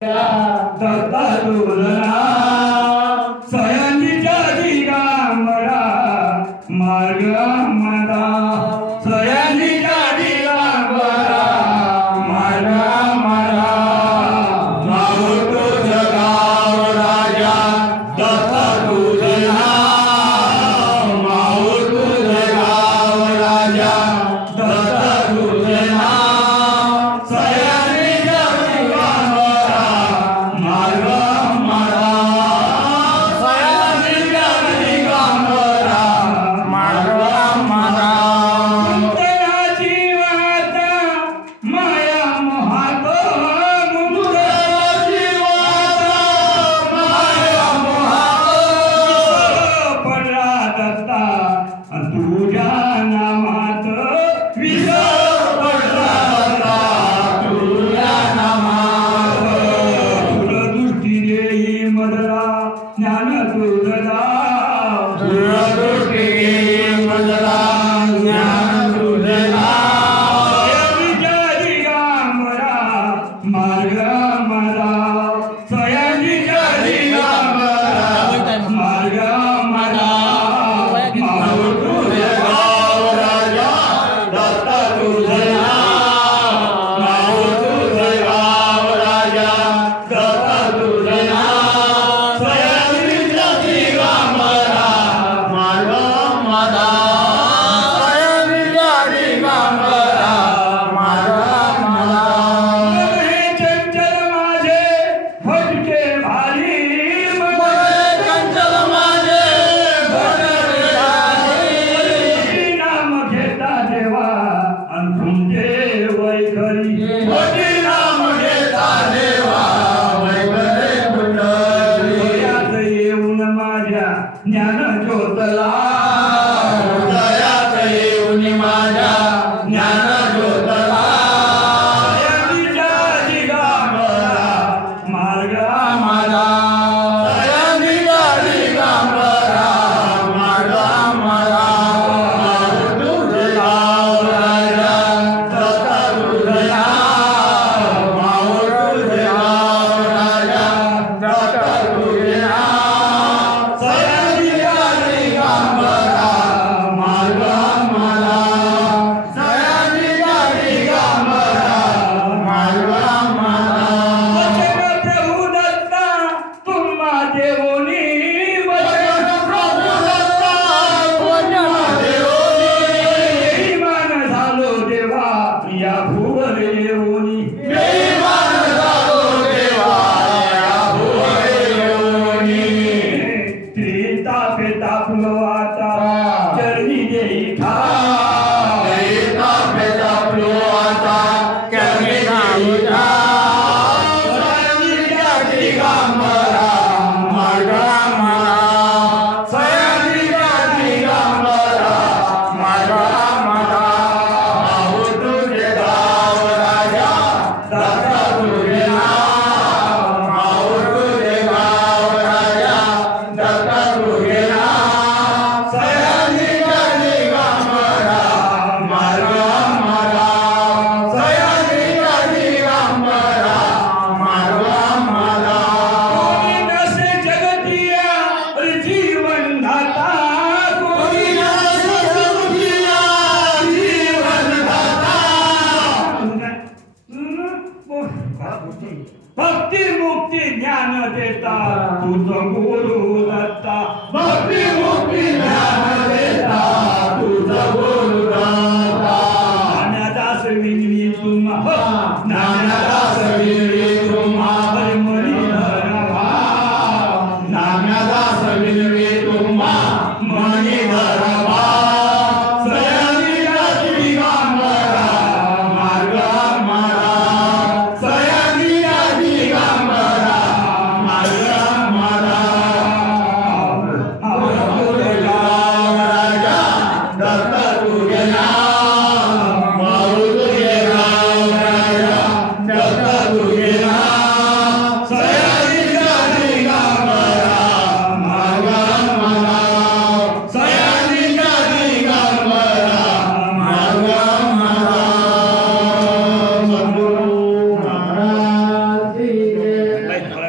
दत्ता तुझना सयांजीच्या दिगांबरा मार्ग मदा सयांजीच्या दिगांबरा मार्ग मदा नाव तुझं गाव राजा दत्ता तुझना माऊ तुझं गाव राजा दत्ता तुझना सयांजीच्या दिगांबरा मार्ग मदा सयांजीच्या दिगांबरा मार्ग मदा मुक्तनाची वार्ता माया मोहात मुक्तनाची वार्ता माया मोहात पडला दत्ता तुझ्या नामात विसर पडला दत्ता तुझ्या नामात दूरदृष्टी देई मदला ज्ञान तुझला दूरदृष्टी देई मदला ज्ञान तुझला सयांजीच्या दिगांबरा मार्ग मदा सयांजीच्या दिगांबरा मार्ग मदा माऊ तुझे गाव राजा दत्ता तुझला माऊ तुझे गाव राजा दत्ता तुझला सयांजीच्या दिगांबरा मार्ग मदा सयांजीच्या दिगांबरा मार्ग मदा हे चंचल माझे भटके भारी चंचल माझे भटके भारी नाम घेता देवा अन तुमचे वैखरी नाम घेता देवा वैखरी हृदयात येऊन माझ्या ज्ञान ज्योतला हृदयात येऊन माझ्या ज्ञान ज्योतला सयांजीच्या दिगांबरा मार्ग मदा सयांजीच्या दिगांबरा मार्ग मदा माऊ तुझे गाव राजा दत्ता तुझला माऊ तुझे गाव राजा दत्ता तुझला सयांजीच्या दिगांबरा मार्ग मदा सयांजीच्या दिगांबरा मार्ग मदा वचन प्रभू दत्ता तुम्हा देवोनी वचन प्रभू दत्ता तुम्हा देवोनी बेईमान झालो देवा या भुवर येऊनी बेईमान झालो देवा या भुवर येऊनी त्रितापे तापलो आता चरणी देई खा त्रितापे तापलो आता चरणी देई खा सयांजीच्या दिगांबरा मार्ग मदा सयांजीच्या दिगांबरा मार्ग मदा माऊ तुझे गाव राजा दत्ता तुझला माऊ तुझे गाव राजा दत्ता तुझला सयांजीच्या दिगांबरा मार्ग मदा सयांजीच्या दिगांबरा मार्ग मदा कोणी नसे जगतिया जीवन दाता कोणी नसे जगतिया जीवन दाता भक्ती मुक्ती ज्ञान देता तुझं गुरु दत्ता भक्ती मुक्ती ज्ञान देता तुझं गुरु दत्ता ज्ञानदास विनवी तुम्हा ज्ञानदास विनवी तुम्हा मनी धरवा ज्ञानदास विनवी तुम्हा मनी धरवा सयांजीच्या दिगांबरा मार्ग मदा सयांजीच्या दिगांबरा मार्ग मदा खरंय खरंय